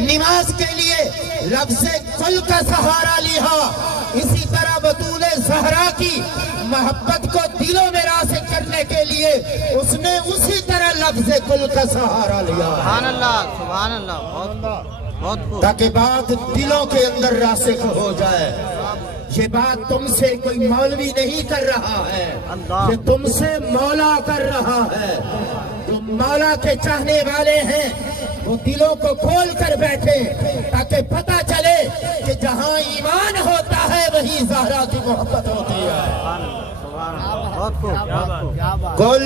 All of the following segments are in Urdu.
نماز کے لیے لفظ کل کا سہارا لیا، اسی طرح بطول زہرا کی محبت کو دلوں میں راسخ کرنے کے لیے اس نے اسی طرح لفظ کل کا سہارا لیا، سبحان اللہ سبحان اللہ، بہت خوب، تاکہ بات دلوں کے اندر راسخ ہو جائے۔ یہ بات تم سے کوئی مولوی نہیں کر رہا ہے، یہ تم سے مولا کر رہا ہے۔ تم مولا کے چاہنے والے ہیں، وہ دلوں کو کھول کر بیٹھے تاکہ پتہ چلے کہ جہاں ایمان ہوتا ہے وہیں زہرا کی محبت ہوتی ہے۔ بہت خوب، قل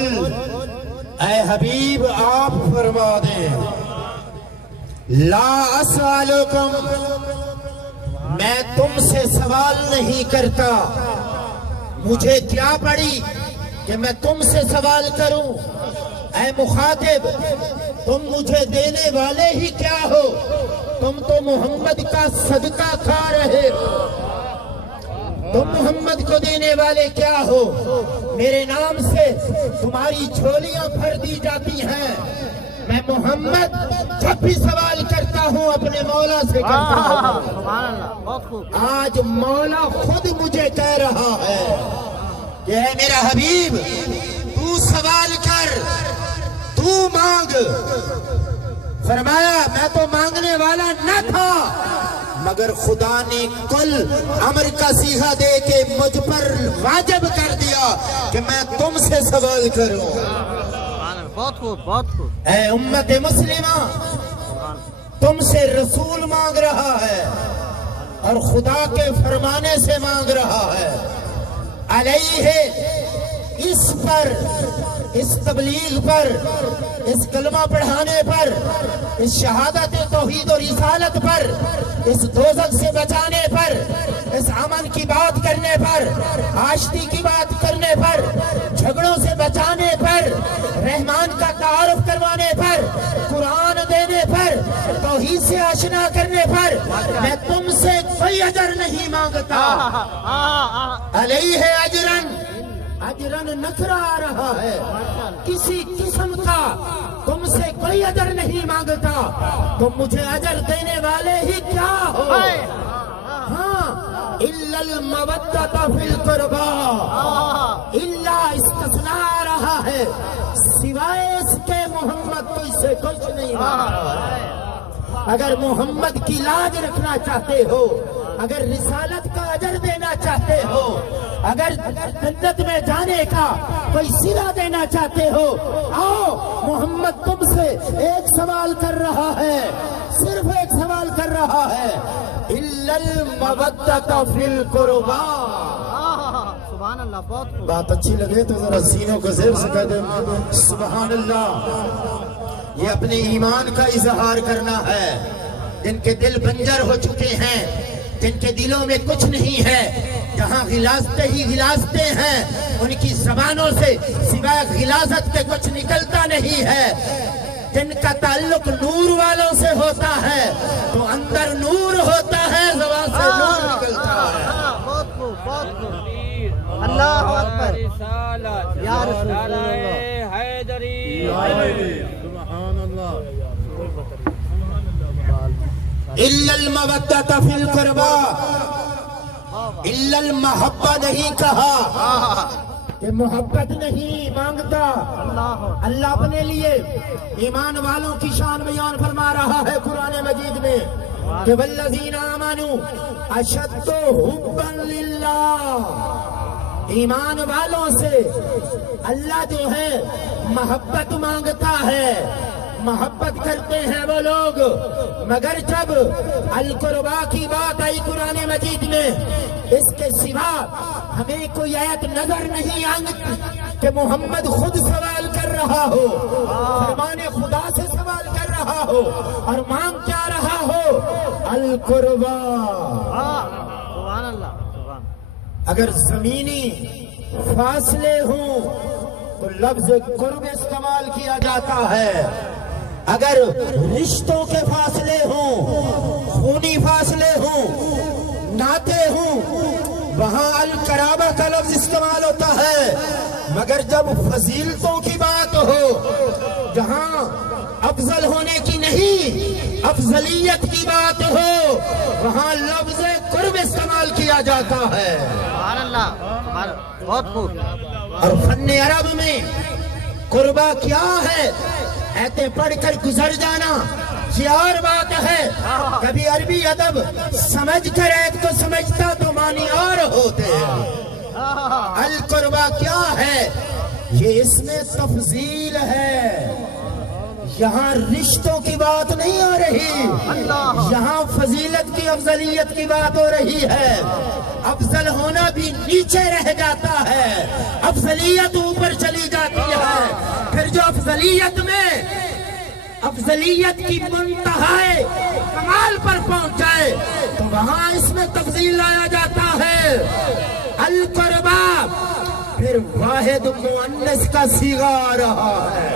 اے حبیب آپ فرما دیں، لا اسألکم، میں تم سے سوال نہیں کرتا، مجھے کیا پڑی کہ میں تم سے سوال کروں؟ اے مخاطب، تم مجھے دینے والے ہی کیا ہو؟ تم تو محمد کا صدقہ کھا رہے ہو، تم محمد کو دینے والے کیا ہو؟ میرے نام سے تمہاری جھولیاں بھر دی جاتی ہیں۔ میں محمد جب بھی سوال کرتا ہوں اپنے مولا سے کرتا ہوں۔ سبحان اللہ، بہت خوب، آج مولا خود مجھے کہہ رہا ہے کہ اے میرا حبیب، تو سوال کر، تو مانگ۔ فرمایا میں تو مانگنے والا نہ تھا، مگر خدا نے کل امر کا صیغہ دے کے مجھ پر واجب کر دیا کہ میں تم سے سوال کروں۔ بہت خوب، بہت خوب، اے امت مسلمہ، تم سے رسول مانگ رہا ہے اور خدا کے فرمانے سے مانگ رہا ہے۔ علیہ، اس پر، اس تبلیغ پر، اس کلمہ پڑھانے پر، اس شہادت توحید و رسالت پر، اس دوزخ سے بچانے پر، اس امن کی بات کرنے پر، آشتی کی بات کرنے پر، جھگڑوں سے بچانے پر، رحمان کا تعارف کروانے پر، قرآن دینے پر، توحید سے آشنا کرنے پر میں تم سے کوئی اجر نہیں مانگتا۔ علیہ اجرن، اجرن نکرہ آ رہا ہے، کسی قسم کا تم سے کوئی اجر نہیں مانگتا، تم مجھے اجر دینے والے ہی کیا ہو؟ ہاں، الا المودۃ فی القربى، الا استثناء آ رہا ہے، سوائے اس کے محمد تو اس سے کچھ نہیں مانگتا ہے۔ اگر محمد کی لاج رکھنا چاہتے ہو، اگر رسالت کا اجر دینا چاہتے ہو، اگر جنت میں جانے کا کوئی صلہ دینا چاہتے ہو، آؤ، محمد تم سے ایک سوال کر رہا ہے، صرف ایک سوال کر رہا ہے، الا المودۃ فی القربى۔ سبحان اللہ، بہت خوب، بات اچھی لگے تو ذرا سینوں کو زیر سے کہہ دیں سبحان اللہ۔ یہ اپنے ایمان کا اظہار کرنا ہے۔ جن کے دل بنجر ہو چکے ہیں، جن کے دلوں میں کچھ نہیں ہے، جہاں غلاظتیں ہی غلاظتیں ہیں، ان کی زبانوں سے سوائے غلاظت کے کچھ نکلتا نہیں ہے۔ جن کا تعلق نور والوں سے ہوتا ہے تو اندر نور ہوتا ہے، زبان سے نور نکلتا ہے۔ بہت خوب، بہت خوب، اللہ اکبر، یا رسول اللہ، حیدری، سبحان اللہ، الا المودۃ فی القربى، الا المحبہ نہیں کہا کہ محبت نہیں مانگتا۔ اللہ اپنے لیے ایمان والوں کی شان بیان فرما رہا ہے قرآن مجید میں کہ والذین آمنوا اشد حبا للہ، ایمان والوں سے اللہ جو ہے محبت مانگتا ہے، محبت کرتے ہیں وہ لوگ۔ مگر جب القربہ کی بات آئی قرآن مجید میں، اس کے سوا ہمیں کوئی آیت نظر نہیں آئی کہ محمد خود سوال کر رہا ہو، فرمان خدا سے سوال کر رہا ہو اور مانگ کیا رہا ہو؟ القربہ۔ سبحان اللہ، سبحان، اگر زمینی فاصلے ہوں تو لفظ قرب استعمال کیا جاتا ہے، اگر رشتوں کے فاصلے ہوں، خونی فاصلے ہوں، ناطے ہوں، وہاں القرابہ کا لفظ استعمال ہوتا ہے۔ مگر جب فضیلتوں کی بات ہو، جہاں افضل ہونے کی نہیں، افضلیت کی بات ہو وہاں لفظ قرب استعمال کیا جاتا ہے۔ سبحان اللہ، بہت خوب۔ اور فن عرب میں قربہ کیا ہے ایتے پڑھ کر گزر جانا یہ اور بات ہے، کبھی عربی ادب سمجھ کر ایت کو سمجھتا تو معنی اور ہوتے ہیں۔ القربہ کیا ہے؟ یہ اس میں تفضیل ہے، یہاں رشتوں کی بات نہیں ہو رہی، یہاں فضیلت کی افضلیت کی بات ہو رہی ہے۔ افضل ہونا بھی نیچے رہ جاتا ہے، افضلیت اوپر چلی جاتی ہے، پھر جو افضلیت میں افضلیت کی منتہا کمال پر پہنچ جائے تو وہاں اس میں تفضیل لایا جاتا ہے۔ القربہ پھر واحد مؤنث کا صیغہ آ رہا ہے،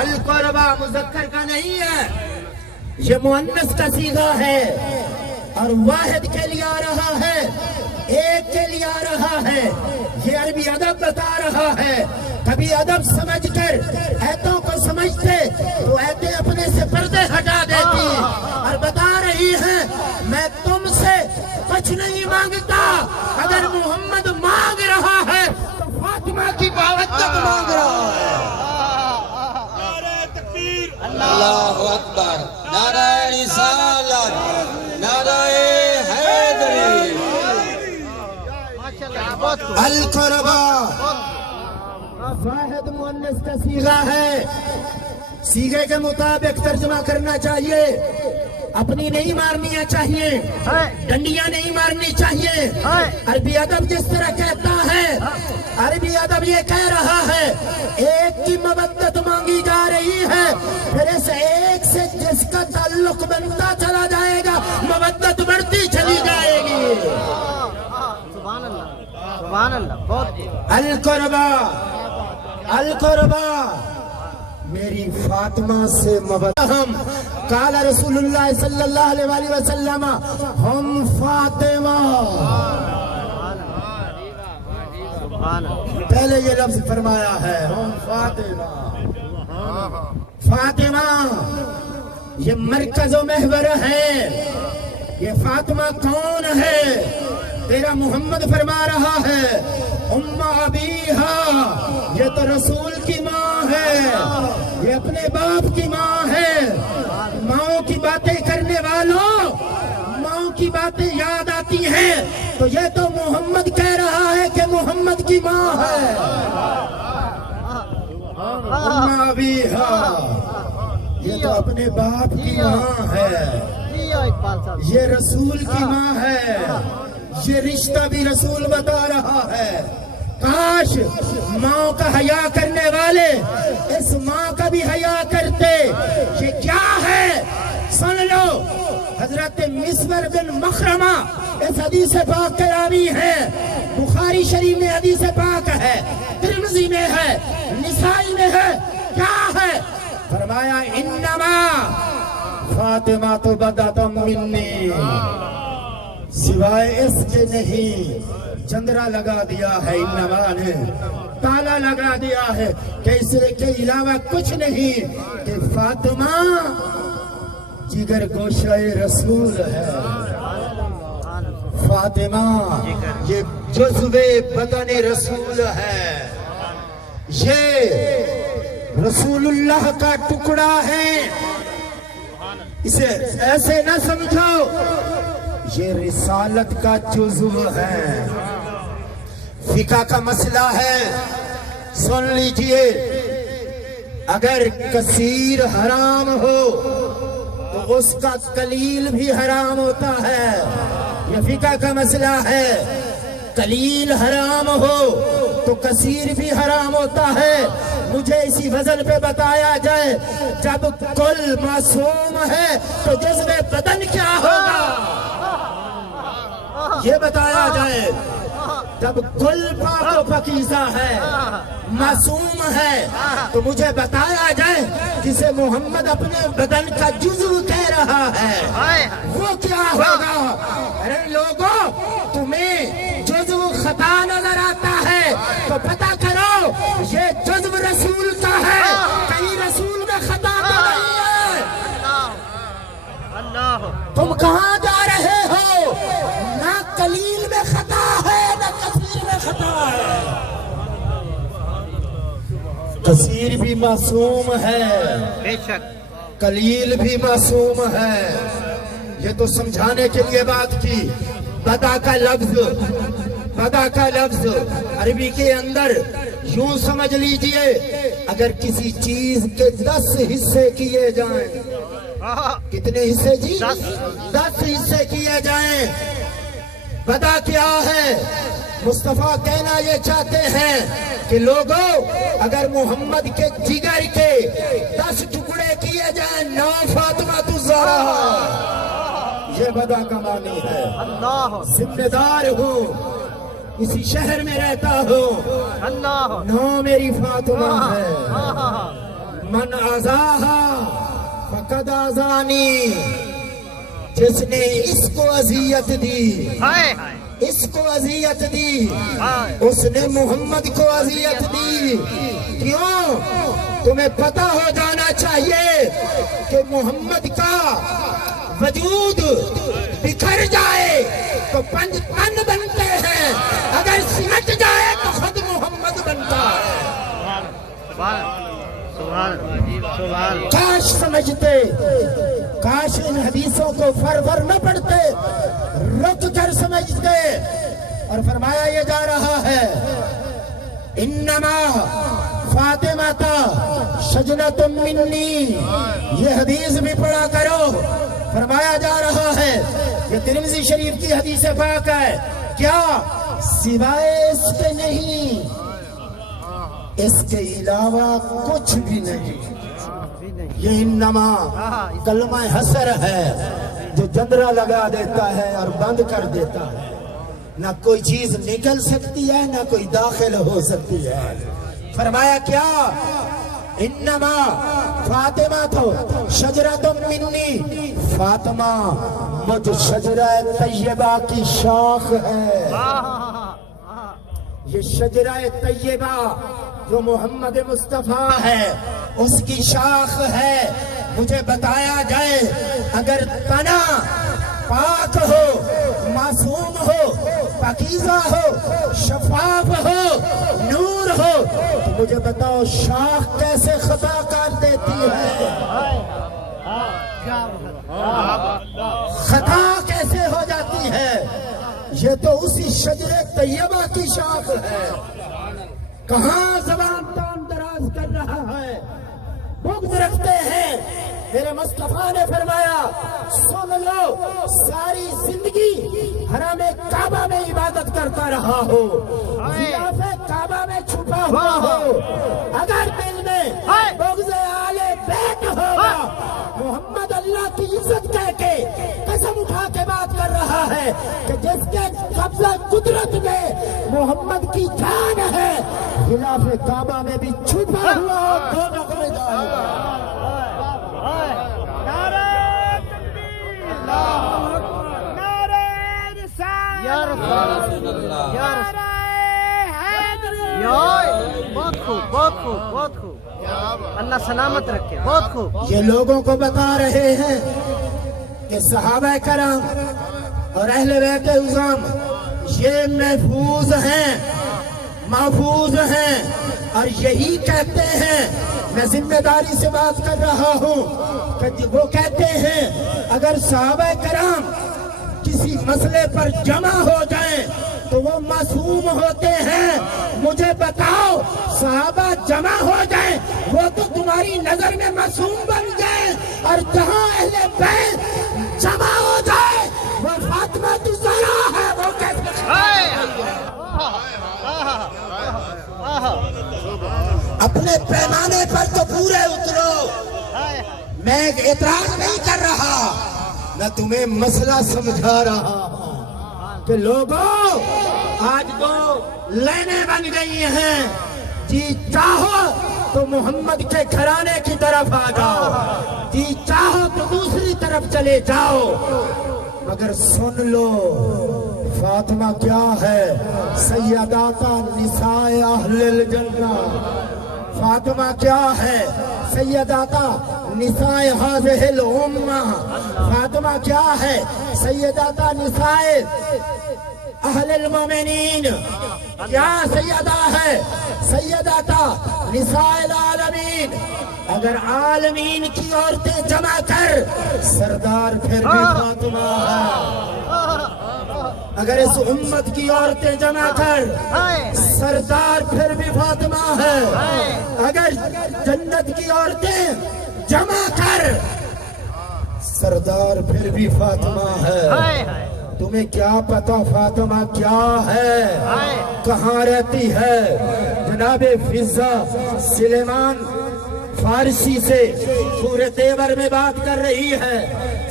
القربہ مذکر کا نہیں ہے، یہ مؤنث کا صیغہ ہے اور واحد کے لیے آ رہا ہے، ایک کے لیے آ رہا ہے۔ یہ عربی ادب بتا رہا ہے، کبھی ادب سمجھ کر ایتوں کو سمجھتے تو ایتیں اپنے سے پردے ہٹا دیتی اور بتا رہی ہیں میں تم سے کچھ نہیں مانگتا، اگر محمد مانگ رہا ہے تو فاطمہ کی بابت تک مانگ رہا ہے۔ اللہ اکبر، نعرہ رسالت، نعرہ حیدری۔ القربہ واحد مؤنث کا صیغہ ہے، صیغے کے مطابق ترجمہ کرنا چاہیے، اپنی نہیں مارنی چاہیے، ڈنڈیاں نہیں مارنی چاہیے۔ عربی ادب جس طرح کہتا ہے، عربی ادب یہ کہہ رہا ہے ایک کی مودت مانگی جا رہی ہے، پھر اس ایک سے جس کا تعلق بنتا چلا جائے گا مودت بڑھتی چلی جائے گی۔ سبحان اللہ، سبحان اللہ، بہت۔ القربہ، القربہ میری فاطمہ سے مودت، ہم قال رسول اللہ صلی اللہ علیہ وآلہ وسلم ہم فاطمہ، پہلے یہ لفظ فرمایا ہے ہم فاطمہ۔ فاطمہ یہ مرکز و محور ہے، یہ فاطمہ کون ہے؟ تیرا محمد فرما رہا ہے ام ابیہا، یہ تو رسول کی ماں ہے، یہ اپنے باپ کی ماں ہے۔ ماں کی باتیں کرنے والوں ماں کی باتیں یاد آتی ہیں تو یہ تو محمد کہہ رہا ہے کہ محمد کی ماں ہے۔ ام ابیہا یہ تو اپنے باپ کی ماں ہے، یہ رسول کی ماں ہے، یہ رشتہ بھی رسول بتا رہا ہے۔ کاش ماں کا حیا کرنے والے اس ماں کا بھی حیا کرتے۔ یہ کیا ہے سن لو، حضرت مسور بن مخرمہ اس حدیث پاک کے راوی ہیں، بخاری شریف میں حدیث پاک ہے، ترمذی میں ہے، نسائی میں ہے، کیا ہے؟ فرمایا انما فاطمہ تو بداتم منی، سوائے اس کے نہیں، چندرا لگا دیا ہے، انما نے تالا لگا دیا ہے کہ اس کے علاوہ کچھ نہیں، کہ فاطمہ جگر گوشہ رسول ہے۔ فاطمہ یہ جزو بدن رسول ہے، یہ رسول اللہ کا ٹکڑا ہے، اسے ایسے نہ سمجھو، یہ رسالت کا جزو ہے۔ فقہ کا مسئلہ ہے، سن لیجئے، اگر کثیر حرام ہو تو اس کا قلیل بھی حرام ہوتا ہے، یہ فقہ کا مسئلہ ہے۔ قلیل حرام ہو تو کثیر بھی حرام ہوتا ہے۔ مجھے اسی وزن پہ بتایا جائے جب کل معصوم ہے تو جزو بدن کیا ہوگا، یہ بتایا جائے۔ جب کل پاک و پاکیزہ ہے، معصوم ہے، تو مجھے بتایا جائے جسے محمد اپنے بدن کا جزو کہہ رہا ہے وہ کیا ہوگا۔ ارے لوگوں، تمہیں جزو خطا نظر آتا ہے تو پتہ کرو یہ جزو رسول کا ہے، کہیں رسول میں خطا تو تم کہاں جا رہے ہو؟ نہ قلیل میں خطا ہے نہ کثیر میں خطا ہے، کثیر بھی معصوم ہے، بے شک قلیل بھی معصوم ہے۔ یہ تو سمجھانے کے لیے بات کی۔ بدا کا لفظ عربی کے اندر یوں سمجھ لیجئے، اگر کسی چیز کے 10 حصے کیے جائیں، کتنے حصے جی؟ 10 حصے کیے جائیں۔ بدا کیا ہے؟ مصطفیٰ کہنا یہ چاہتے ہیں کہ لوگوں اگر محمد کے جگر کے 10 ٹکڑے کیے جائیں، 9 فاطمہ الزہرا، یہ بدا کا معنی ہے۔ اللہ ذمہ دار ہوں، اسی شہر میں رہتا ہوں، اللہ 9 میری فاطمہ ہے۔ من آزاہا فقد آزانی، جس نے اس کو اذیت دی، ہائے اس کو اذیت دی، ہائے اس نے محمد کو اذیت دی۔ کیوں؟ تمہیں پتہ ہو جانا چاہیے کہ محمد کا وجود بکھر جائے تو 5 تن بنتے ہیں، اگر سمٹ جائے تو خود محمد بنتا ہے۔ سبحان کاش سمجھتے، کاش ان حدیثوں کو فر نہ پڑھتے، رک کر سمجھتے۔ اور فرمایا یہ جا رہا ہے انما فاطمہ شجنۃ منی، یہ حدیث بھی پڑھا کرو۔ فرمایا جا رہا ہے، یہ ترمذی شریف کی حدیث پاک ہے، کیا سوائے اس کے نہیں، اس کے علاوہ کچھ بھی نہیں۔ یہ انما کلمہ حسر ہے جو جندرا لگا دیتا ہے اور بند کر دیتا ہے، نہ کوئی چیز نکل سکتی ہے نہ کوئی داخل ہو سکتی ہے۔ فرمایا کیا؟ انما فاطمہ تو شجرۃ منی، فاطمہ مجھ شجرہ طیبہ کی شاخ ہے۔ یہ شجرہ طیبہ جو محمد مصطفیٰ ہے اس کی شاخ ہے۔ مجھے بتایا جائے اگر تنا پاک ہو، معصوم ہو، پاکیزہ ہو، شفاف ہو، نور ہو، تو مجھے بتاؤ شاخ کیسے خطا کر دیتی ہے؟ خطا کیسے ہو جاتی ہے؟ یہ تو اسی شجر طیبہ کی شاخ ہے۔ کہاں زبان تان دراز کر رہا ہے، بغض رکھتے ہیں۔ میرے مصطفیٰ نے فرمایا سن لو، ساری زندگی حرم کعبہ میں عبادت کرتا رہا ہو، غلاف کعبہ میں چھپا ہوا ہو، اگر دل میں بغض آل بیت ہوگا، محمد اللہ کی عزت کہہ کے قسم اٹھا کے بات کر رہا ہے کہ جس کے قبضہ قدرت میں محمد کی جان ہے، غلاف کعبہ میں بھی چھپا ہوا ہو تو میں جائے گا۔ بہت خوب بہت خوب بہت خوب، اللہ سلامت رکھے، بہت خوب۔ یہ لوگوں کو بتا رہے ہیں کہ صحابہ کرام اور اہل بیت عظام یہ محفوظ ہیں، محفوظ ہیں، اور یہی کہتے ہیں، میں ذمہ داری سے بات کر رہا ہوں کہ وہ کہتے ہیں اگر صحابہ کرام کسی مسئلے پر جمع ہو جائیں تو وہ معصوم ہوتے ہیں۔ مجھے بتاؤ صحابہ جمع ہو جائیں وہ تو تمہاری نظر میں معصوم بن جائیں، اور جہاں اہل بیت جمع ہو جائے وہ فاطمہ الزہرا ہے، وہ کیسے؟ اپنے پیمانے پر تو پورے اترو۔ میں اعتراض نہیں کر رہا، میں تمہیں مسئلہ سمجھا رہا ہوں کہ لوگوں آج تو لائنیں بن گئی ہیں، جی چاہو تو محمد کے گھرانے کی طرف آ جاؤ، جی چاہو تو دوسری طرف چلے جاؤ، مگر سن لو فاطمہ کیا ہے؟ سیدات نساء اہل الجنہ۔ فاطمہ کیا ہے؟ سیدات نساء ہذہ الامہ۔ فاطمہ کیا ہے؟ سیداتہ نسائے اہل المومنین. کیا سیدہ ہے؟ سیداتہ نساء العالمین. اگر عالمین کی عورتیں جمع کر سردار پھر بھی فاطمہ ہے. اگر اس امت کی عورتیں جمع کر سردار پھر بھی فاطمہ ہے. اگر جنت کی عورتیں جمع کر سردار پھر بھی فاطمہ ہے. تمہیں کیا پتا فاطمہ کیا ہے؟ کہاں رہتی ہے؟ جناب فضا سلیمان فارسی سے پورے تیور میں بات کر رہی ہے.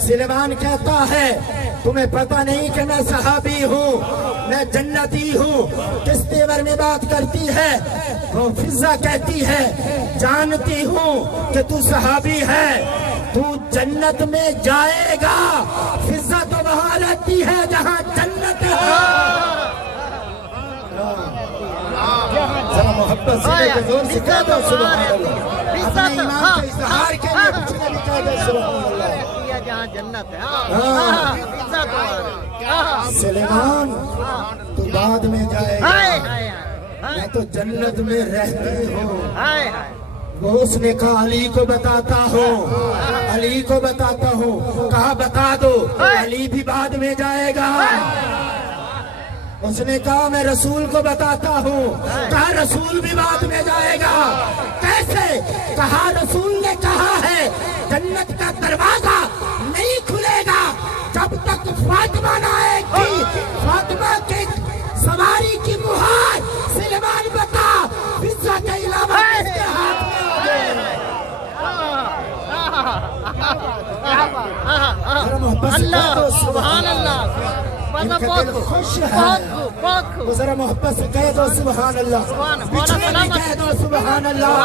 سلیمان کہتا ہے تمہیں پتہ نہیں کہ میں صحابی ہوں، میں جنتی ہوں. کس تیور میں بات کرتی ہے؟ وہ فضا کہتی ہے جانتی ہوں کہ تو صحابی ہے، تو جنت میں جائے گا. فضا تو وہاں رہتی ہے جہاں جنت ہے. ذرا محبت سے زور سے کہہ دو سبحان اللہ. اپنے ایمان کے اظہار کے لیے کچھ نہ بھی کہہ دو سبحان اللہ. جہاں جنت ہے. سلیمان تو بعد میں جائے گا، میں تو جنت میں رہتی ہوں. وہ اس نے کہا علی کو بتاتا ہوں، علی کو بتاتا ہوں. کہا بتا دو. علی بھی بعد میں جائے گا. اس نے کہا میں رسول کو بتاتا ہوں. کہا رسول بھی بعد میں جائے گا. کیسے؟ کہا رسول نے کہا ہے جنت کا دروازہ نہیں کھلے گا جب تک فاطمہ نہ آئے گی. فاطمہ کے سواری کی مہار. سلیمان بتا فضا کے علاوہ کس کے ہاتھ میں اللہ سبحان اللہ. خوش ہے. ذرا محبت سے کہہ دو سبحان اللہ. پچھلے بھی کہہ دو سبحان اللہ.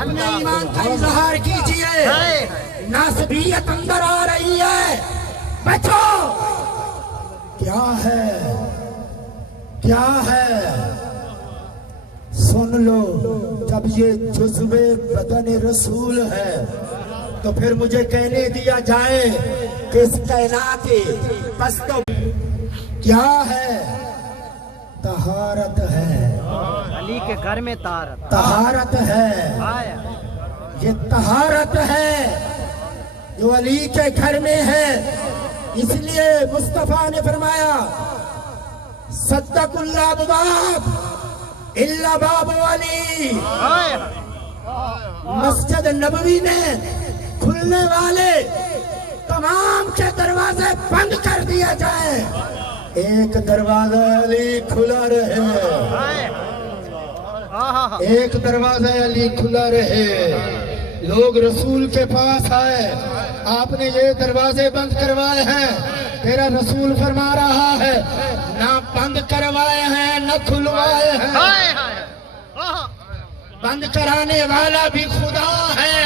اپنے ایمان کا اظہار کیجئے. ناسبیت اندر آ رہی ہے. بچو. کیا ہے؟ کیا ہے؟ سن لو. جب یہ جزو بدن رسول ہے تو پھر مجھے کہنے دیا جائے کہ اس کائنات بس تو کیا ہے؟ طہارت ہے. علی کے گھر میں طہارت. طہارت ہے. یہ طہارت ہے جو علی کے گھر میں ہے. اس لیے مصطفیٰ نے فرمایا صدق اللہ باب الا باب علی. مسجد نبوی میں کھلنے والے تمام کے دروازے بند کر دیا جائے، ایک دروازہ علی کھلا رہے. ایک دروازہ علی کھلا رہے. لوگ رسول کے پاس آئے. آپ نے یہ دروازے بند کروائے ہیں. تیرا رسول فرما رہا ہے نہ بند کروائے ہیں نہ کھلوائے ہیں. بند کرانے والا بھی خدا ہے،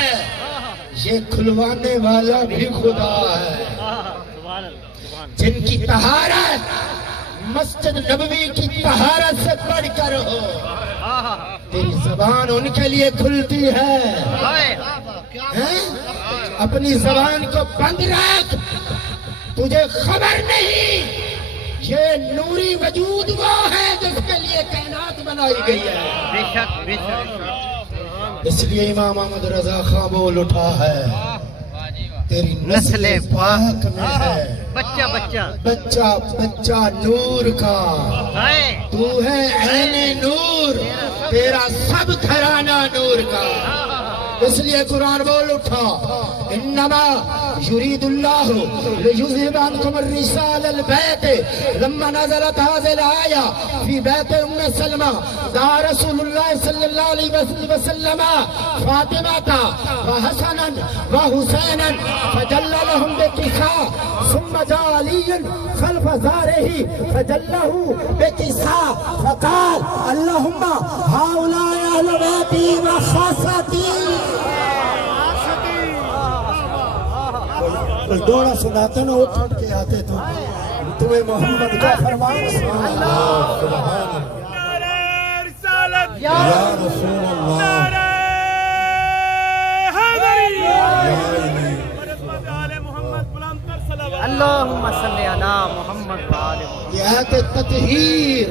یہ کھلوانے والا بھی خدا ہے. جن کی طہارت مسجد نبوی کی طہارت سے بڑھ کر ہو، تیری زبان ان کے لیے کھلتی ہے. اپنی زبان کو بند رکھ. تجھے خبر نہیں یہ نوری وجود وہ ہے جس کے لیے کائنات بنائی گئی ہے. بے شک بے شک. اس لیے امام احمد رضا خان بول اٹھا ہے تیری نسل پاک میں ہے بچہ بچہ بچہ بچہ نور کا. تو ہے عین نور، تیرا سب گھرانہ نور کا. اس لیے قرآن بول اٹھا انما یرید اللہ لیذہب عنکم الرجال البیت لما نزلت هذه الآیہ فی بیت ام سلمہ دعا رسول اللہ صلی اللہ علیہ وسلم فاطمہ وحسنا وحسینا فجل لهم بکساء ثم جاء علی خلف ظہرہ فجلہ بکساء فقال اللہم ہؤلاء اہل بیتی وخاصتی. کوئی دوڑا سناتا نہ اٹھ اٹھ کے آتے تو تمہیں محمد کا فرمان سبحان اللہ. نعرہ رسالت یا رسول اللہ. نعرہ حیدری. خدمت آل محمد یہ آیت تطہیر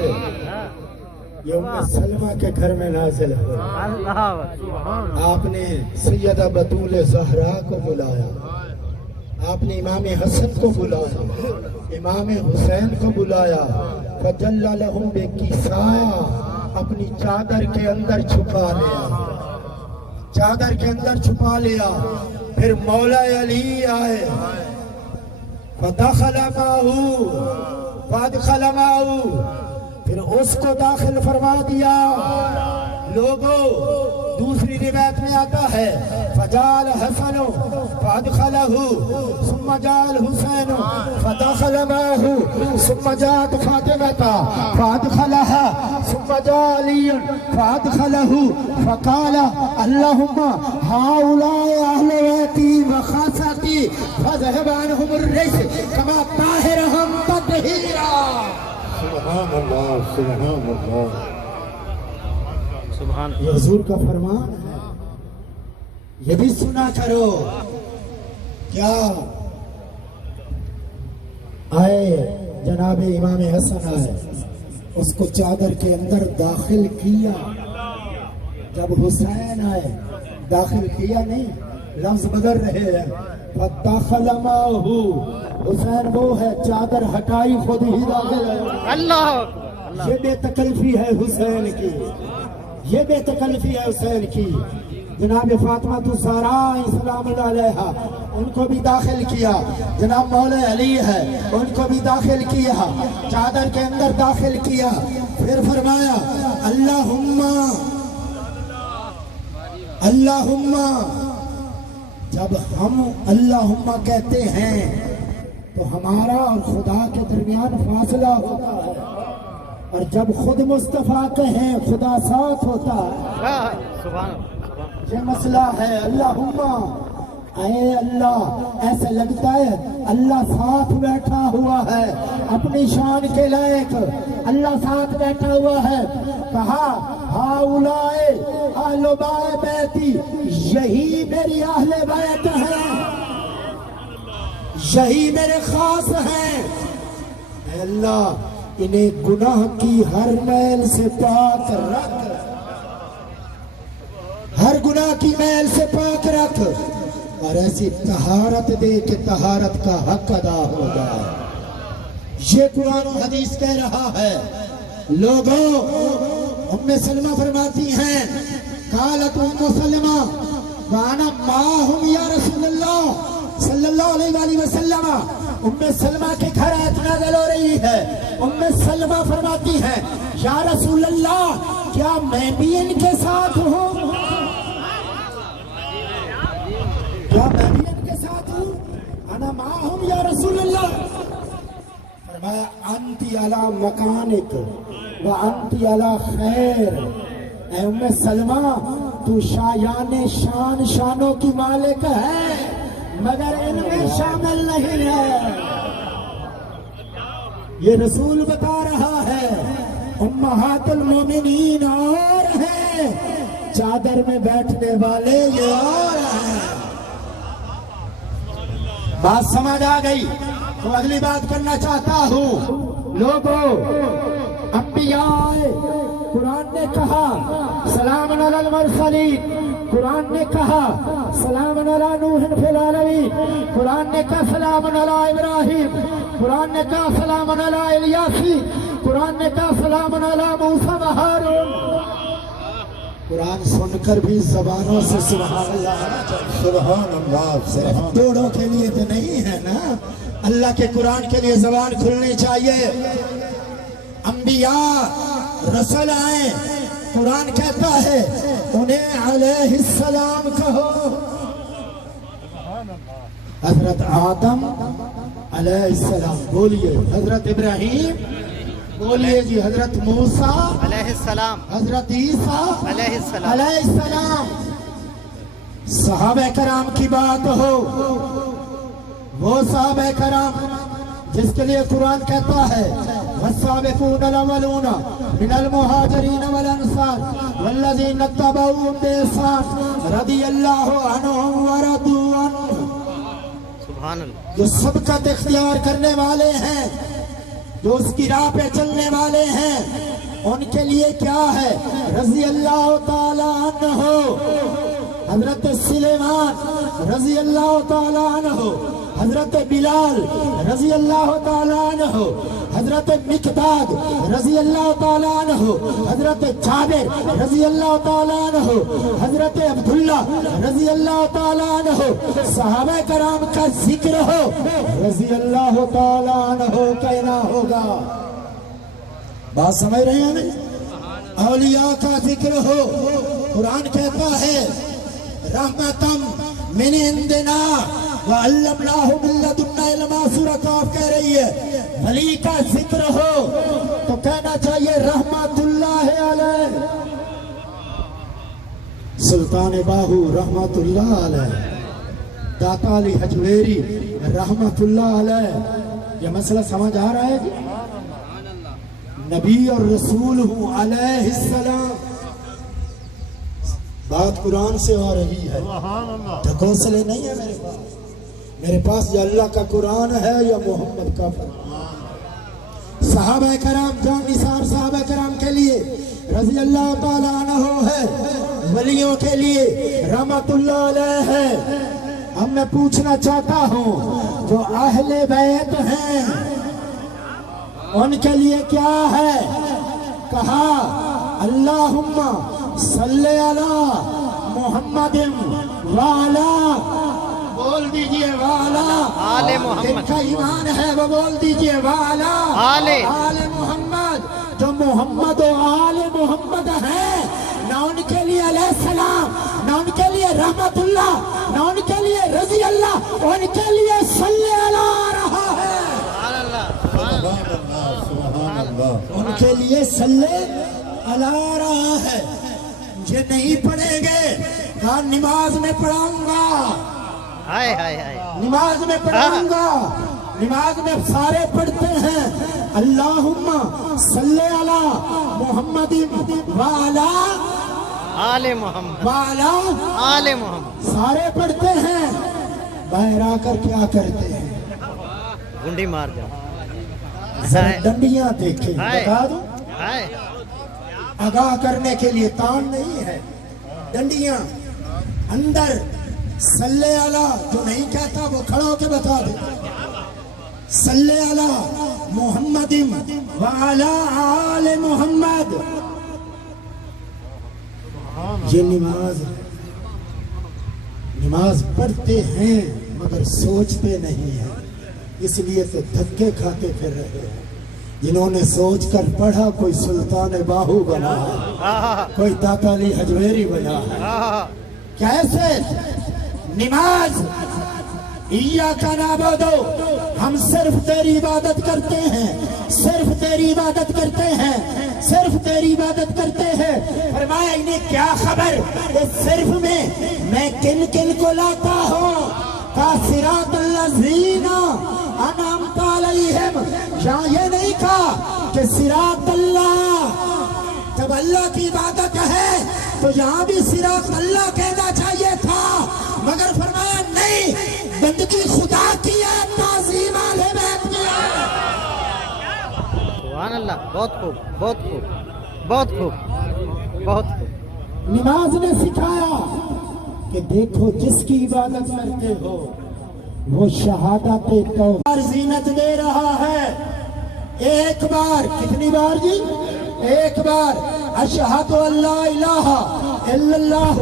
یہ ام سلمہ کے گھر میں نازل ہوئی. اللہ آپ نے سیدہ بطول زہرا کو بلایا, آپ نے امام حسن کو بلایا, امام حسین کو بلایا. فجل لہم بکسایا, اپنی چادر کے اندر چھپا لیا, چادر کے اندر چھپا لیا. پھر مولا علی آئے, فدخل معہو, پھر اس کو داخل فرما دیا. لوگوں دوسری روایت میں آتا ہے فجال حسن فادخلہ ثم جال حسین فدخل معه ثم جاءت فاطمہ فادخلها ثم جاء علی فادخلہ فقال اللهم هؤلاء اہل بیتی وخاصتی فاذهب عنهم الرجس كما طاهرهم تطہیرا. سبحان اللہ سبحان اللہ. یہ حضور کا فرمان ہے, یہ بھی سنا کرو. کیا آئے جناب امام حسن آئے, اس کو چادر کے اندر داخل کیا. جب حسین آئے داخل کیا نہیں, لفظ بدل رہے ہیں. فدخل معه, حسین وہ ہے چادر ہٹائی خود ہی داخل ہے. اللہ یہ بے تکلفی ہے حسین کی, یہ بے تکلفی ہے حسین کی. جناب فاطمہ الزہرا سلام اللہ علیہا ان کو بھی داخل کیا. جناب مولا علی ہے ان کو بھی داخل کیا, چادر کے اندر داخل کیا. پھر فرمایا اللہم اللہم. جب ہم اللہم کہتے ہیں تو ہمارا اور خدا کے درمیان فاصلہ ہوتا ہے, اور جب خود مصطفیٰ کہیں خدا ساتھ ہوتا ہے. یہ مسئلہ ہے. اللہم, اے اللہ, ایسے لگتا ہے اللہ ساتھ بیٹھا ہوا ہے اپنی شان کے لائق, اللہ ساتھ بیٹھا ہوا ہے. کہا ہاؤلائے اہل بیتی, یہی میری اہل بیت ہیں, یہی میرے خاص ہیں. اے اللہ انہیں گناہ کی ہر میل سے پاک رکھ, ہر گناہ کی میل سے پاک رکھ, اور ایسی طہارت دے کہ طہارت کا حق ادا ہو جائے. یہ قرآن و حدیث کہہ رہا ہے. لوگوں ام سلمہ فرماتی ہیں قالت ام سلمہ وانا معہم یا رسول اللہ صلی اللہ علیہ وآلہ وسلم. ام سلمہ کے گھر آیت نازل ہو رہی ہے. ام سلمہ فرماتی ہیں یا رسول اللہ کیا میں بھی ان کے ساتھ ہوں, کیا میں بھی ان کے ساتھ ہوں. انا معہم یا رسول اللہ. فرمایا انتی علی مکانک و انتی علی خیر. اے ام سلمہ تو شایان شان شانوں کی مالک ہے مگر ان میں شامل نہیں ہے. یہ رسول بتا رہا ہے امہات المومنین اور ہیں, چادر میں بیٹھنے والے یہ اور ہیں. بات سمجھ آ گئی تو اگلی بات کرنا چاہتا ہوں. لوگوں انبیاء, قرآن نے کہا سلام علی المرسلین, قرآن نے کہا سلام علی نوح فی العالمین, قرآن نے کہا سلام علی ابراہیم, قرآن نے کہا سلام علی الیاسین, قرآن نے کہا سلام علی موسیٰ و ہارون. قرآن سن کر بھی زبانوں سے سبحان اللہ سبحان اللہ صرف دوڑوں کے لیے تو نہیں ہے نا, اللہ کے قرآن کے لیے زبان کھلنی چاہیے. انبیاء رسول آئے, قرآن کہتا ہے انہیں علیہ السلام کہو. حضرت آدم علیہ السلام بولیے, حضرت ابراہیم بولیے جی, حضرت موسیٰ علیہ السلام, حضرت عیسیٰ علیہ السلام. علیہ السلام. صحابہ کرام کی بات ہو, وہ صحابہ کرام جس کے لیے قرآن کہتا ہے والسابقون الاولون من المہاجرین والانصار والذین اتبعوہم بإحسان رضی اللہ عنہم ورضوا عنہ. سبحان اللہ. جو سبقت اختیار کرنے والے ہیں جو اس کی راہ پہ چلنے والے ہیں ان کے لیے کیا ہے؟ رضی اللہ تعالیٰ عنہ حضرت سلیمان رضی اللہ تعالیٰ عنہ، حضرت بلال رضی اللہ تعالیٰ عنہ، حضرت مقداد رضی اللہ تعالیٰ عنہ، حضرت جابر رضی اللہ تعالیٰ عنہ، حضرت عبداللہ رضی اللہ تعالیٰ عنہ، صحابہ کرام کا ذکر ہو رضی اللہ تعالیٰ عنہ کہنا ہوگا۔ بات سمجھ رہے ہیں ہمیں؟ اولیاء کا ذکر ہو، قرآن کہتا ہے رحمتم من عندنا وعلمناہ من لدنا علما، سورہ کاف کہہ رہی ہے ولی کا ذکر ہو تو کہنا چاہیے رحمت اللہ علیہ، سلطان باہو رحمت اللہ علیہ، داتا علی حجویری رحمت اللہ علیہ۔ یہ مسئلہ سمجھ آ رہا ہے جی؟ نبی اور رسول ہوں علیہ السلام، بات قرآن سے ہو رہی ہے، ڈھکوسلے نہیں ہے میرے پاس، میرے پاس یا اللہ کا قرآن ہے یا محمد کا فرمان۔ صحابہ کرام جان نثار صحابہ کرام کے لیے رضی اللہ تعالیٰ عنہ ہے، ولیوں کے لیے رحمت اللہ علیہ ہے۔ اب میں پوچھنا چاہتا ہوں جو اہل بیت ہیں ان کے لیے کیا ہے؟ کہا اللہم صلی علی محمد وعلا، بول دیجئے وعلا آل محمد، جن کا ایمان ہے وہ بول دیجئے وعلا آل محمد۔ جو محمد و آل محمد ہیں نہ ان کے لیے علیہ السلام، نہ ان کے لیے رحمت اللہ، نہ ان کے لیے رضی اللہ، ان کے لیے صلی علی آ رہا ہے، ان کے لیے صلی علی آ رہا ہے۔ یہ نہیں پڑھیں گے کہا نماز میں پڑھاؤں گا، ہائے ہائے ہائے، نماز میں پڑھاؤں گا، نماز میں سارے پڑھتے ہیں اللہم صلی علی محمد وعلا آل محمد، وعلا، آل محمد، سارے پڑھتے ہیں، باہر آ کر کیا کرتے ہیں؟ گنڈی مار جاؤ، ذرا ڈنڈیاں دیکھیں، ہائے بتا دوں ہائے، آگاہ کرنے کے لیے تان نہیں ہے، ڈنڈیاں اندر صلی علی، جو نہیں کہتا وہ کھڑا ہو کے بتا دے صلی علی محمد وعلا آل محمد۔ یہ نماز پڑھتے ہیں مگر سوچتے نہیں ہیں، اس لیے تو دھکے کھاتے پھر رہے ہیں۔ جنہوں نے سوچ کر پڑھا کوئی سلطان باہو بنا ہے، کوئی داتا علی حجویری بنا ہے۔ کیسے؟ نماز ایاک نعبد، ہم صرف تیری عبادت کرتے ہیں، صرف تیری عبادت کرتے ہیں، صرف تیری عبادت کرتے ہیں۔ فرمایا انہیں کیا خبر اس صرف میں کن کن کو لاتا ہوں؟ کا صراط الذین انعمت علیہم، یہاں یہ نہیں کہا کہ صراط اللہ، جب اللہ کی عبادت ہے تو یہاں بھی صراط اللہ کہنا چاہیے تھا، مگر فرمایا نہیں، بندگی خدا کی ہے، تعظیم اہل بیت کی ہے۔ سبحان اللہ، بہت خوب، بہت خوب، بہت خوب، بہت خوب۔ نماز نے سکھایا کہ دیکھو جس کی عبادت کرتے ہو وہ شہادت توحید زینت دے رہا ہے۔ ایک بار، کتنی بار جی؟ ایک بار اشہد ان لا الہ الا اللہ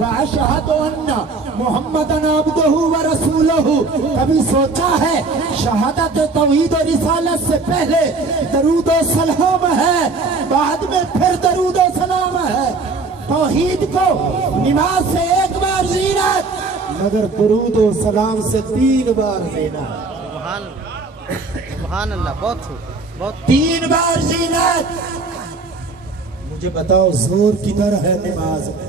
واشہد ان محمدن عبدہ ورسولہ۔ کبھی سوچا ہے شہادت توحید و رسالت سے پہلے درود و سلام ہے، بعد میں پھر درود و سلام ہے۔ توحید کو نماز سے ایک بار زینت، مگر درود و سلام سے 3 بار زینت۔ سبحان اللہ، سبحان اللہ، بہت خوب، بہت 3 بار زینت۔ مجھے بتاؤ زور کدھر ہے نماز میں؟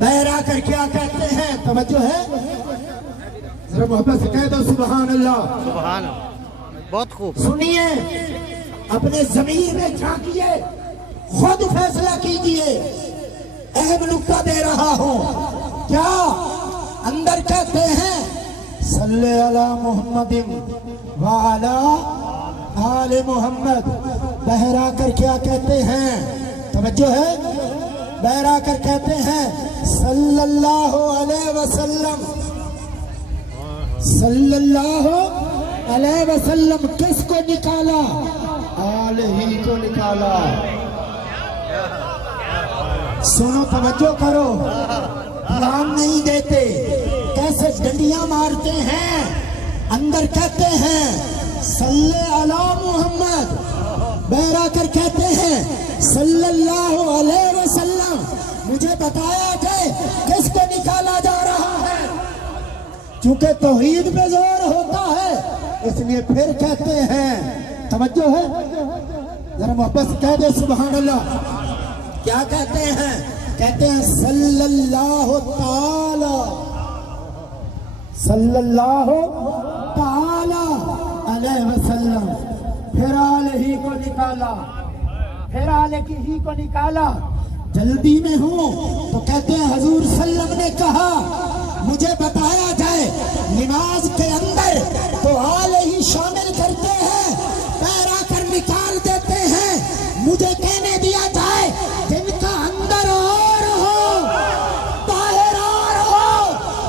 باہر آ کر کیا کہتے ہیں؟ توجہ ہے؟ ذرا محبت سے کہہ دو سبحان اللہ۔ سبحان اللہ، بہت خوب۔ سنیے، اپنے ضمیر میں جھانکیے، خود فیصلہ کیجئے۔ اہم نکتہ دے رہا ہوں، کیا اندر کہتے ہیں صلی علی محمد وعلا آل محمد بہرا کر کیا کہتے ہیں؟ توجہ ہے، بہرا کر کہتے ہیں صلی اللہ علیہ وسلم، صلی اللہ علیہ وسلم کس کو نکالا؟ آل ہی کو نکالا۔ سنو توجہ کرو، دھیان نہیں دیتے، کیسے ڈنڈیاں مارتے ہیں، اندر کہتے ہیں صلی علی محمد، بہرا کر کہتے ہیں صلی اللہ علیہ وسلم۔ مجھے بتایا کہ کس کو نکالا جا رہا ہے؟ چونکہ توحید پہ زور ہوتا ہے اس لیے پھر کہتے ہیں، توجہ ہے، ذرا واپس کہہ دے سبحان اللہ۔ کیا کہتے ہیں؟ کہتے ہیں صلی اللہ تعالی، صلی اللہ تعالی علیہ وسلم، پھر آل ہی کو نکالا، پھر آل کی ہی کو نکالا۔ جلدی میں ہوں تو کہتے ہیں حضور صلی اللہ علیہ وسلم نے کہا مجھے بتایا جائے نماز کے اندر تو آل ہی شامل کرتے ہیں، پیرا کر نکال دیتے ہیں، مجھے کہنے دیا جائے جن کا اندر اور ہو باہر اور ہو،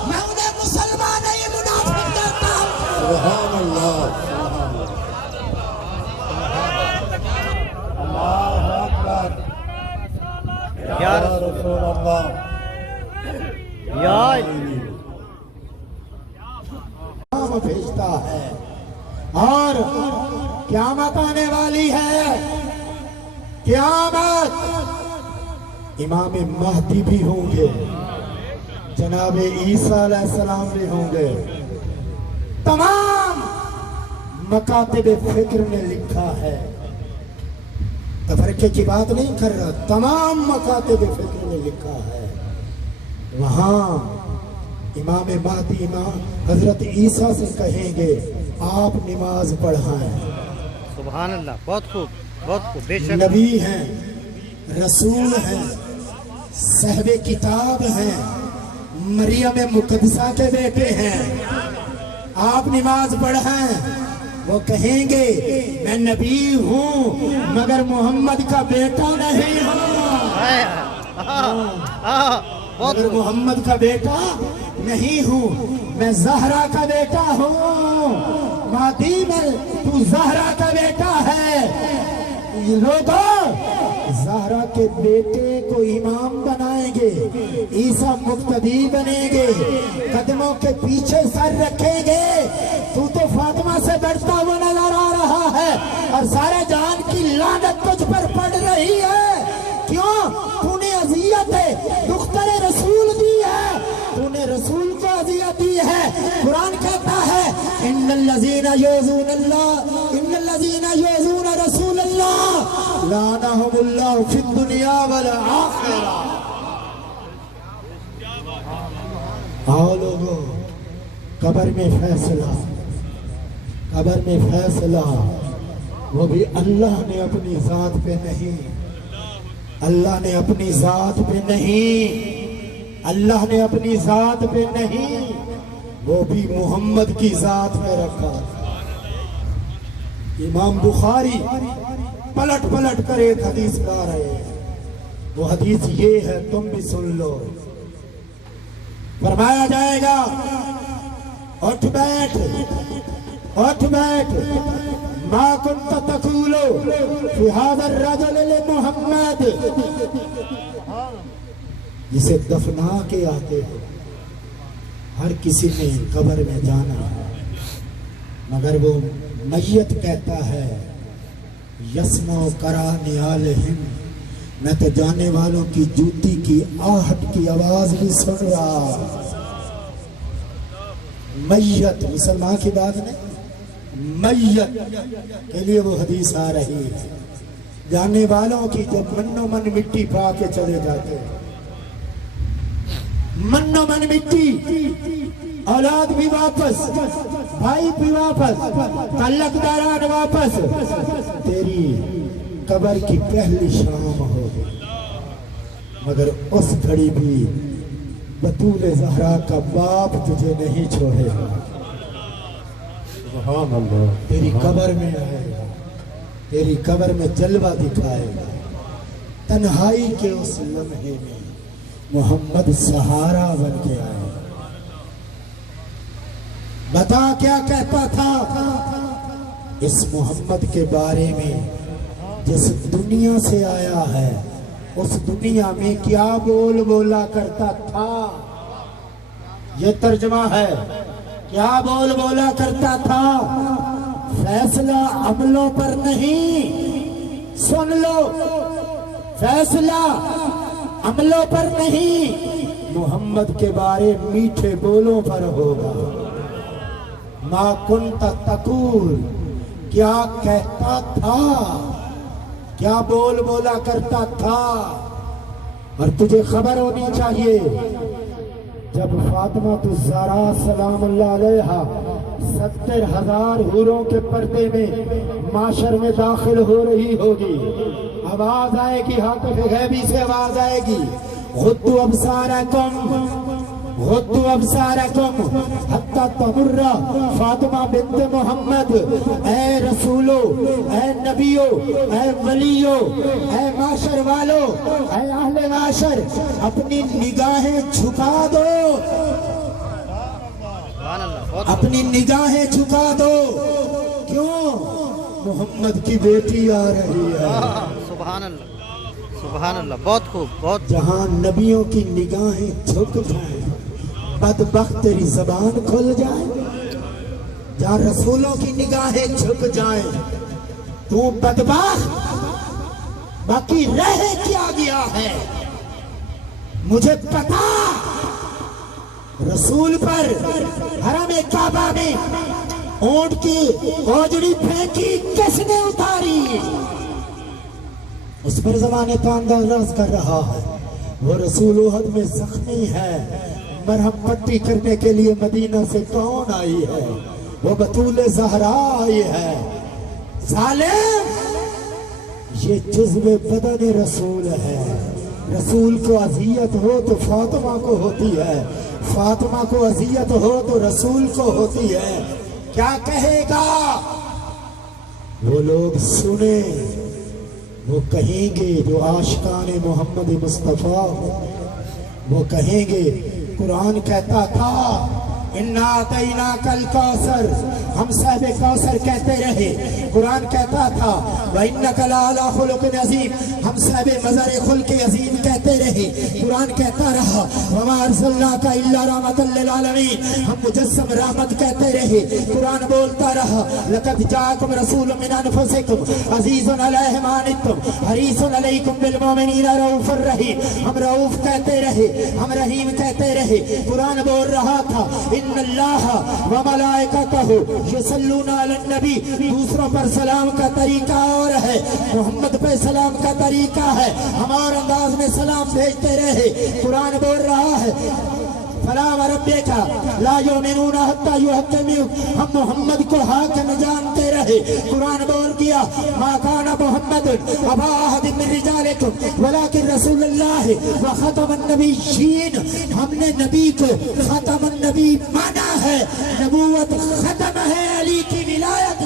میں انہیں مسلمان نہیں منافق کہتا ہوں۔ سبحان اللہ، اللہ اکبر، یا رسول اللہ، یا پیغام بھیجتا ہے اور قیامت آنے والی ہے، قیامت، امام مہدی بھی ہوں گے، جناب عیسیٰ علیہ السلام بھی ہوں گے۔ تمام مکاتب فکر نے لکھا ہے، تفرقے کی بات نہیں کر رہا، تمام مکاتب فکر نے لکھا ہے، وہاں امام مہدی امام حضرت عیسیٰ سے کہیں گے آپ نماز پڑھائیں۔ سبحان اللہ، بہت خوب، بہت خوب، بے شک نبی ہیں، رسول ہیں، صاحب کتاب ہیں، مریم مقدسہ کے بیٹے ہیں، آپ نماز پڑھائیں۔ وہ کہیں گے میں نبی ہوں مگر محمد کا بیٹا نہیں ہوں، مگر محمد کا بیٹا نہیں ہوں، میں زہرا کا بیٹا ہوں، مہدی میں تو زہرا کا بیٹا ہے۔ لوگوں زہرا کے بیٹے کو امام بنائیں گے، عیسیٰ مقتدی بنیں گے، قدموں کے پیچھے سر رکھیں گے۔ تو فاطمہ سے بڑھتا ہوا نظر آ رہا ہے اور سارے جہان کی لعنت تجھ پر پڑ رہی ہے، کیوں؟ تو نے اذیت دختر رسول دی ہے، تو نے رسول کو اذیت دی ہے۔ قرآن کہتا ہے ان الذین یؤذون اللہ، ان الذین یؤذون رسول اللہ لعنہم اللہ فی الدنیا والآخرہ۔ آؤ لوگوں، قبر میں فیصلہ، قبر میں فیصلہ، وہ بھی اللہ نے اپنی ذات پہ نہیں، اللہ نے اپنی ذات پہ نہیں، اللہ نے اپنی ذات پہ نہیں، وہ بھی محمد کی ذات پہ رکھا۔ امام بخاری پلٹ پلٹ کر ایک حدیث لا رہے ہیں، وہ حدیث یہ ہے، تم بھی سن لو۔ فرمایا جائے گا اٹھ بیٹھ، اٹھ بیٹھ، ما کنت تقول فی ھذا الرجل لمحمد، جسے دفنا کے آتے ہو۔ ہر کسی نے قبر میں جانا ہے مگر وہ میت کہتا ہے یسمع قران علیہم، میں تو جانے والوں کی جوتی کی آہٹ کی آواز بھی سن رہا۔ میت مسلمان کی بات نہیں، میت کے لیے وہ حدیث آ رہی ہے، جانے والوں کی جب من و من مٹی پا کے چلے جاتے ہیں، من و من مٹی، اولاد بھی واپس، بھائی بھی واپس، تعلق داران واپس، تیری قبر کی پہلی شام ہوگی، مگر اس گھڑی بھی بطول زہرا کا باپ تجھے نہیں چھوڑے گا، سبحان اللہ، تیری قبر میں آئے گا۔ تیری قبر میں جلوہ دکھائے گا. تنہائی کے اس لمحے میں محمد سہارا بن کے آئے. بتا کیا کہتا تھا اس محمد کے بارے میں جس دنیا سے آیا ہے, اس دنیا میں کیا بول بولا کرتا تھا. یہ ترجمہ ہے, کیا بول بولا کرتا تھا. فیصلہ عملوں پر نہیں, سن لو, فیصلہ عملوں پر نہیں, محمد کے بارے میٹھے بولوں پر ہوگا. ما کنت تقول, کیا کہتا تھا, کیا بول بولا کرتا تھا. اور تجھے خبر ہونی چاہیے جب فاطمہ الزہرا سلام اللہ علیہا 70,000 حوروں کے پردے میں معاشر میں داخل ہو رہی ہوگی, آواز آئے گی, ہاتف غیبی سے آواز آئے گی, غضوا ابصارکم غضوا ابصارکم حتی تمر فاطمہ بنت محمد. اے رسولو, اے نبیو, اے ولیو, اے معاشر والو, اے اہل معاشر, اپنی نگاہیں جھکا دو, اپنی نگاہیں جھکا دو. کیوں؟ محمد کی بیٹی آ رہی ہے. سبحان اللہ, سبحان اللہ, بہت خوب, بہت. جہاں نبیوں کی نگاہیں جھک جائیں بدبخت تیری زبان کھل جائے. جہاں رسولوں کی نگاہیں جھک جائیں تو بدبخت. باقی رہ کیا گیا ہے مجھے پتا. رسول پر حرم کعبہ میں اونٹ کی اوجڑی پھینکی کس نے اتاری؟ اس پر زمانے کا انداز کر رہا ہے. وہ رسول احد میں زخمی ہے, مرہم پٹی کرنے کے لیے مدینہ سے کون آئی ہے؟ وہ بطول زہرا آئی ہے. ظالم, یہ جزو بدن رسول ہے. رسول کو اذیت ہو تو فاطمہ کو ہوتی ہے, فاطمہ کو اذیت ہو تو رسول کو ہوتی ہے. کیا کہے گا؟ وہ لوگ سنیں, وہ کہیں گے جو عاشقان محمد مصطفیٰ, وہ کہیں گے قرآن کہتا تھا اِنَّا أَعْطَيْنَاكَ الْكَوْثَرَ, ہم صاحب کوثر کہتے رہے. قرآن کہتا تھا وَإِنَّكَ لَعَلَىٰ خُلُقٍ عَظِيمٍ, ہم صاحب مظہر خلق عظیم کہتے رہے. قرآن کہتا رہا وَمَا أَرْسَلْنَاكَ إِلَّا رَحْمَةً لِّلْعَالَمِينَ, ہم مجسم رحمت کہتے رہے. قرآن بولتا رہا لَقَدْ جَاءَكُمْ رَسُولٌ مِّنْ أَنفُسِكُمْ عَزِيزٌ عَلَيْهِ مَا عَنِتُّمْ حَرِيصٌ عَلَيْكُمْ بِالْمُؤْمِنِينَ رَءُوفٌ رَحِيمٌ, ہم رؤوف کہتے رہے, ہم رحیم کہتے رہے. قرآن بول رہا تھا ان اللہ وملائکتہ یصلون علی النبی, دوسروں پر سلام کا طریقہ اور ہے, محمد پہ سلام کا طریقہ ہے. ہمارے انداز میں سلام بھیجتے رہے. قرآن بول رہا ہے فلا وربک لا یؤمنون حتی یحکموک, ہم محمد کو حاکم جانتے رہے. قرآن بول گیا ما کان محمد ابا احد من رجالکم ولکن رسول اللہ وخاتم النبیین, ہم نے نبی کو خاتم النبی مانا ہے. نبوت ختم ہے, علی کی ولایت